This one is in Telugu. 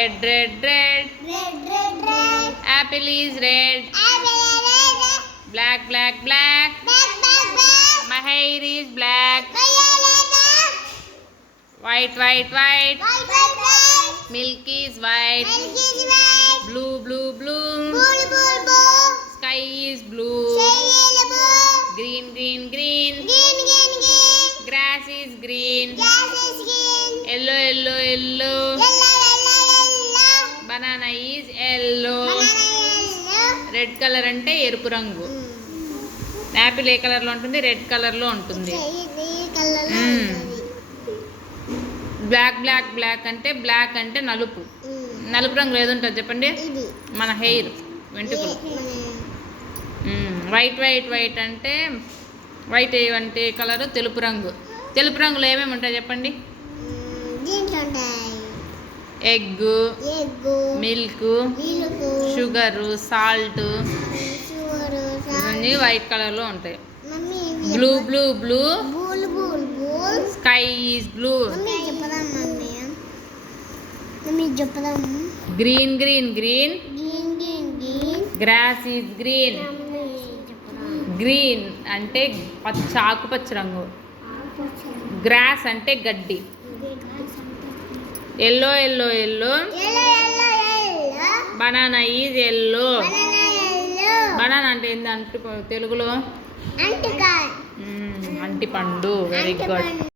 Red, red, red. Red, red, red. Apple is red. Apple is red. Black, black, black. Black, black, black. My hair is black. My hair is black. White, white, white. White, white, white. Milk is white. Milk is white. Blue, blue, blue. Blue, blue, blue. Sky is blue. Sky is blue. Green, green, green. Green, green, green. Grass is green. Grass is green. Yellow, yellow, yellow. Yellow, yellow, yellow. Banana is yellow. Banana yellow. Red colour అంటే ఎరుపు రంగు. యాపిల్ ఏ కలర్ లో ఉంటుంది? రెడ్ కలర్ లో ఉంటుంది. బ్లాక్ బ్లాక్ బ్లాక్ అంటే బ్లాక్ అంటే నలుపు. నలుపు రంగు ఏదుంటుంది చెప్పండి? మన హెయిర్, వెంట్రుకలు. వైట్ వైట్ వైట్ అంటే వైట్ అంటే కలరు తెలుపు రంగు. తెలుపు రంగులో ఏమేమి ఉంటాయి చెప్పండి? ఎగ్, మిల్క్, షుగరు, సాల్ట్ ఇవన్నీ వైట్ కలర్లో ఉంటాయి. Blue blue blue. Sky is blue. Green green green. Grass is green. Green అంటే పచ్చ, ఆకుపచ్చ రంగు. గ్రాస్ అంటే గడ్డి. Yellow yellow yellow. Banana is yellow. Banana అంటే ఏంది తెలుగులో? అంటి పండు. Very good.